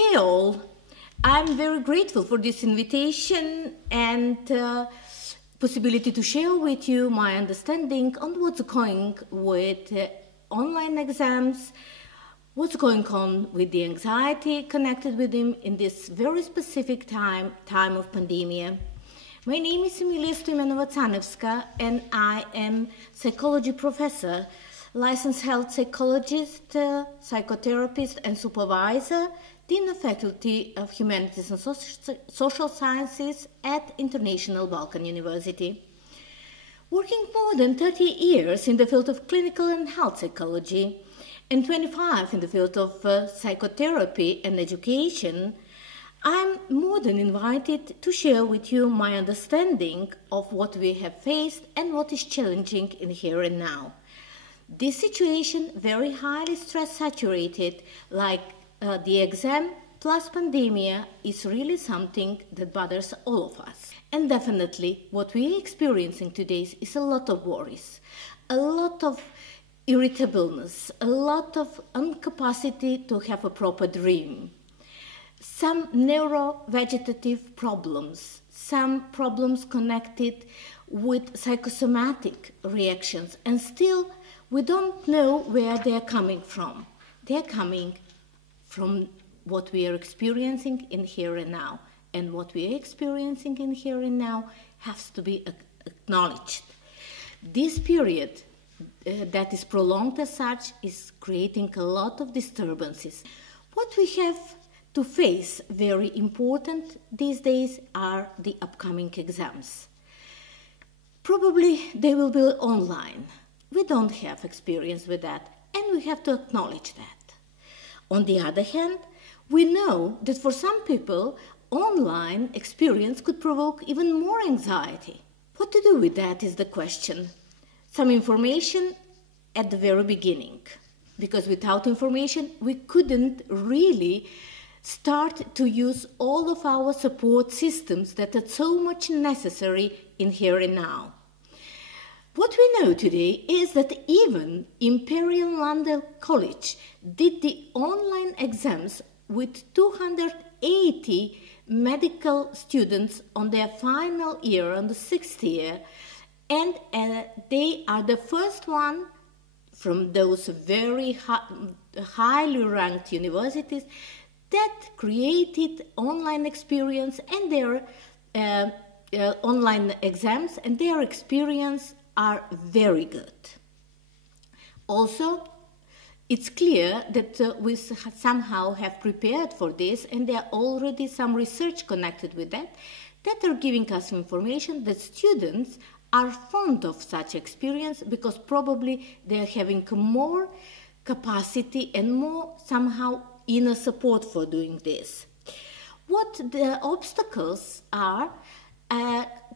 day all. I'm very grateful for this invitation and possibility to share with you my understanding on what's going with online exams, what's going on with the anxiety connected with them in this very specific time of pandemic. My name is Emiliya Stoimenova Canevska and I am psychology professor, licensed health psychologist, psychotherapist and supervisor, Dean of Faculty of Humanities and Social Sciences at International Balkan University. Working more than 30 years in the field of clinical and health psychology and 25 in the field of psychotherapy and education, I'm more than invited to share with you my understanding of what we have faced and what is challenging in here and now. This situation, very highly stress-saturated, like the exam plus pandemia, is really something that bothers all of us. And definitely what we are experiencing today is a lot of worries, a lot of irritableness, a lot of incapacity to have a proper dream, some neurovegetative problems, some problems connected with psychosomatic reactions, and still we don't know where they're coming from. They're coming from what we are experiencing in here and now. And what we are experiencing in here and now has to be acknowledged. This period that is prolonged as such is creating a lot of disturbances. What we have to face, very important these days, are the upcoming exams. Probably they will be online. We don't have experience with that, and we have to acknowledge that. On the other hand, we know that for some people, online experience could provoke even more anxiety. What to do with that is the question. Some information at the very beginning, because without information, we couldn't really start to use all of our support systems that are so much necessary in here and now. What we know today is that even Imperial London College did the online exams with 280 medical students on their final year, on the 6th year, and they are the first one from those very highly ranked universities that created online experience and their online exams, and their experience are very good. Also, it's clear that we somehow have prepared for this, and there are already some research connected with that are giving us information that students are fond of such experience because probably they're having more capacity and more somehow inner support for doing this. What the obstacles are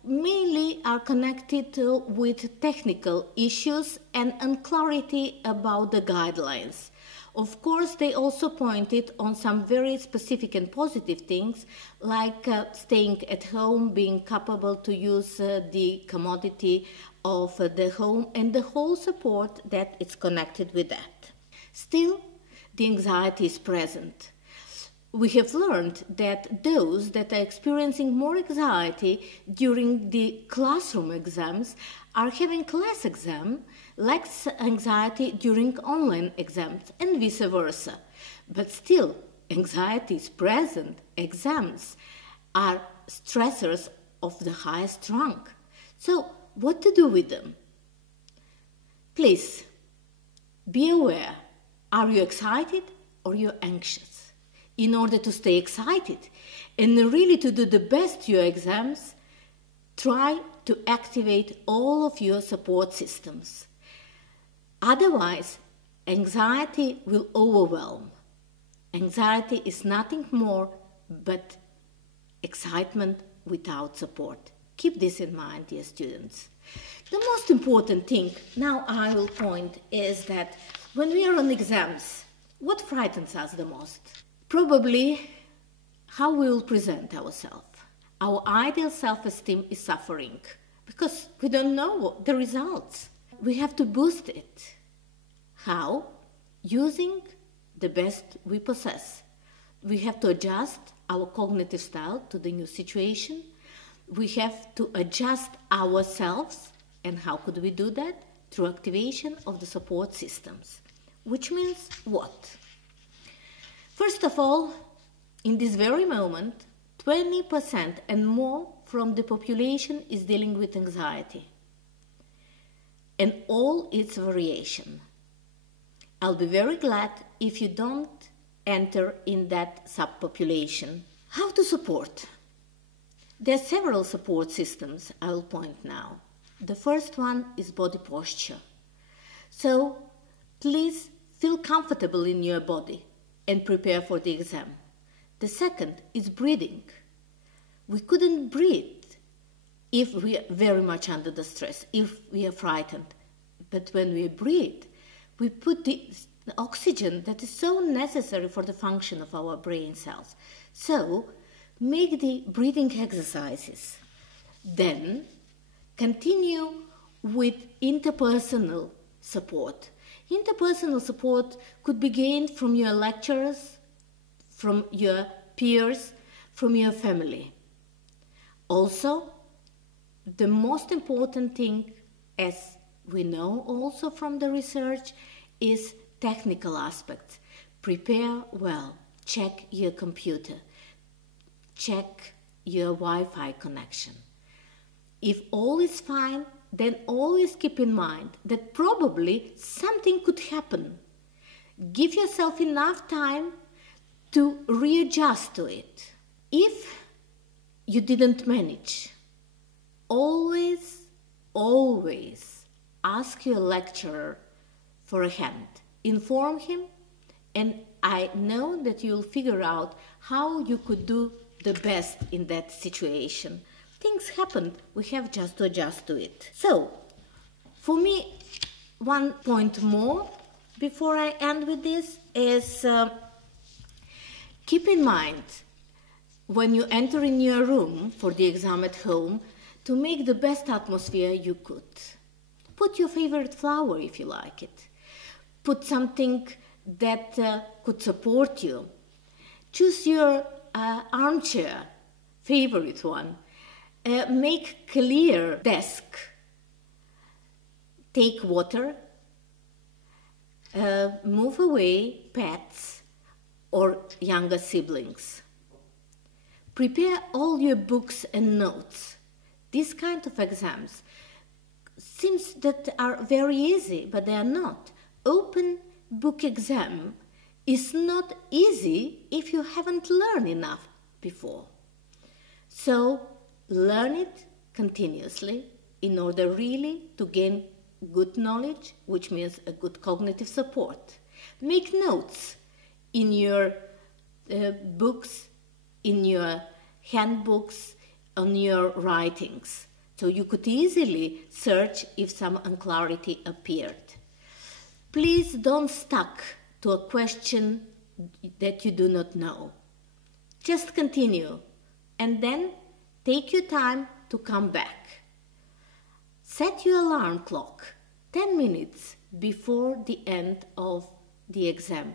mainly are connected with technical issues and unclarity about the guidelines. Of course, they also pointed on some very specific and positive things, like staying at home, being capable to use the commodity of the home, and the whole support that is connected with that. Still, the anxiety is present. We have learned that those that are experiencing more anxiety during the classroom exams are having less anxiety during online exams, and vice versa. But still, anxiety is present. Exams are stressors of the highest rank. So, what to do with them? Please, be aware. Are you excited or you're anxious? In order to stay excited and really to do the best your exams, try to activate all of your support systems. Otherwise, anxiety will overwhelm. Anxiety is nothing more but excitement without support. Keep this in mind, dear students. The most important thing, now I will point, is that when we are on exams, what frightens us the most? Probably how we will present ourselves. Our ideal self-esteem is suffering because we don't know the results. We have to boost it. How? Using the best we possess. we have to adjust our cognitive style to the new situation. We have to adjust ourselves. And how could we do that? Through activation of the support systems. Which means what? First of all, in this very moment, 20% and more from the population is dealing with anxiety and all its variation. I'll be very glad if you don't enter in that subpopulation. How to support? There are several support systems I'll point now. The first one is body posture. So please feel comfortable in your body and prepare for the exam. The second is breathing. We couldn't breathe if we are very much under the stress, if we are frightened. But when we breathe, we put the oxygen that is so necessary for the function of our brain cells. So make the breathing exercises. Then continue with interpersonal support. Interpersonal support could be gained from your lecturers, from your peers, from your family. Also, the most important thing, as we know also from the research, is technical aspects. Prepare well. Check your computer. Check your Wi-Fi connection. If all is fine, then always keep in mind that probably something could happen. Give yourself enough time to readjust to it. If you didn't manage, always ask your lecturer for a hand. Inform him, and I know that you'll figure out how you could do the best in that situation. Things happen, we have just to adjust to it. So, for me, one point more before I end with this is keep in mind when you enter in your room for the exam at home to make the best atmosphere you could. Put your favorite flower if you like it. Put something that could support you. Choose your armchair, favorite one. Make clear desk. Take water. Move away pets or younger siblings. Prepare all your books and notes. These kind of exams seems that are very easy, but they are not. Open book exam is not easy if you haven't learned enough before. So learn it continuously in order really to gain good knowledge, which means a good cognitive support. Make notes in your books, in your handbooks, on your writings, so you could easily search if some unclarity appeared. Please don't stuck to a question that you do not know. Just continue and then take your time to come back. Set your alarm clock 10 minutes before the end of the exam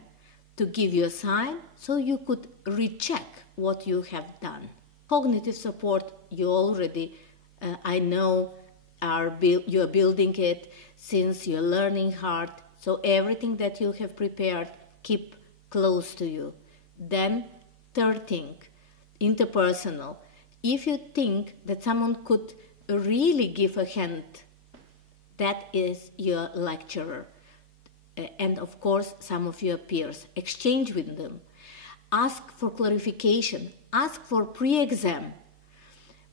to give you a sign so you could recheck what you have done. Cognitive support, you already, I know, you're building it since you're learning hard. So everything that you have prepared, keep close to you. Then, third thing, interpersonal. If you think that someone could really give a hand, that is your lecturer. And of course, some of your peers. Exchange with them. Ask for clarification. Ask for pre-exam.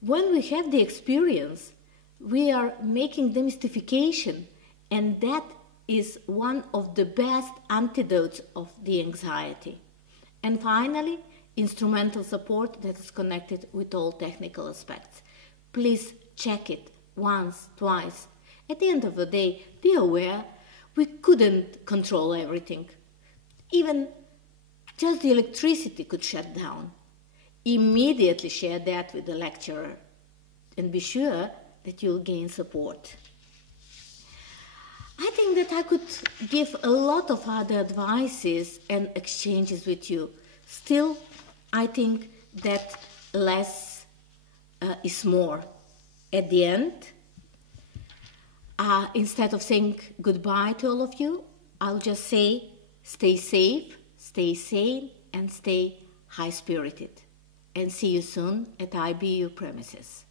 When we have the experience, we are making demystification, and that is one of the best antidotes of the anxiety. And finally, instrumental support that is connected with all technical aspects. Please check it once, twice. At the end of the day, be aware we couldn't control everything. Even just the electricity could shut down. Immediately share that with the lecturer and be sure that you'll gain support. I think that I could give a lot of other advices and exchanges with you, Still, I think that less is more. At the end, instead of saying goodbye to all of you, I'll just say stay safe, stay sane, and stay high-spirited. And see you soon at IBU premises.